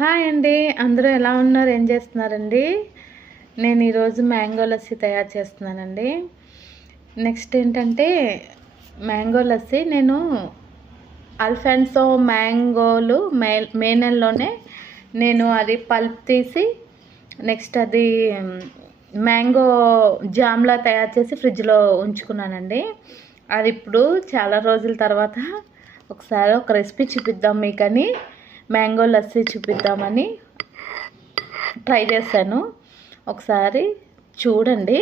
Hi అండి. అందరూ ఎలా ఉన్నారు? ఏం చేస్తున్నారండి? నేను ఈరోజు మ్యాంగో లస్సీ తయారు చేస్తున్నానండి. నెక్స్ట్ ఏంటంటే మ్యాంగో లస్సీ నేను అల్ఫాన్సో మ్యాంగోలు మే నెలలోనే నేను అది పల్ప్ తీసి నెక్స్ట్ అది మ్యాంగో జామ్లా తయారు చేసి ఫ్రిడ్జ్లో ఉంచుకున్నానండి. అది ఇప్పుడు చాలా రోజుల తర్వాత ఒకసారి ఒక రెసిపీ చూపిద్దాం మీకని మ్యాంగో లస్సీ చూపిద్దామని ట్రై చేశాను. ఒకసారి చూడండి.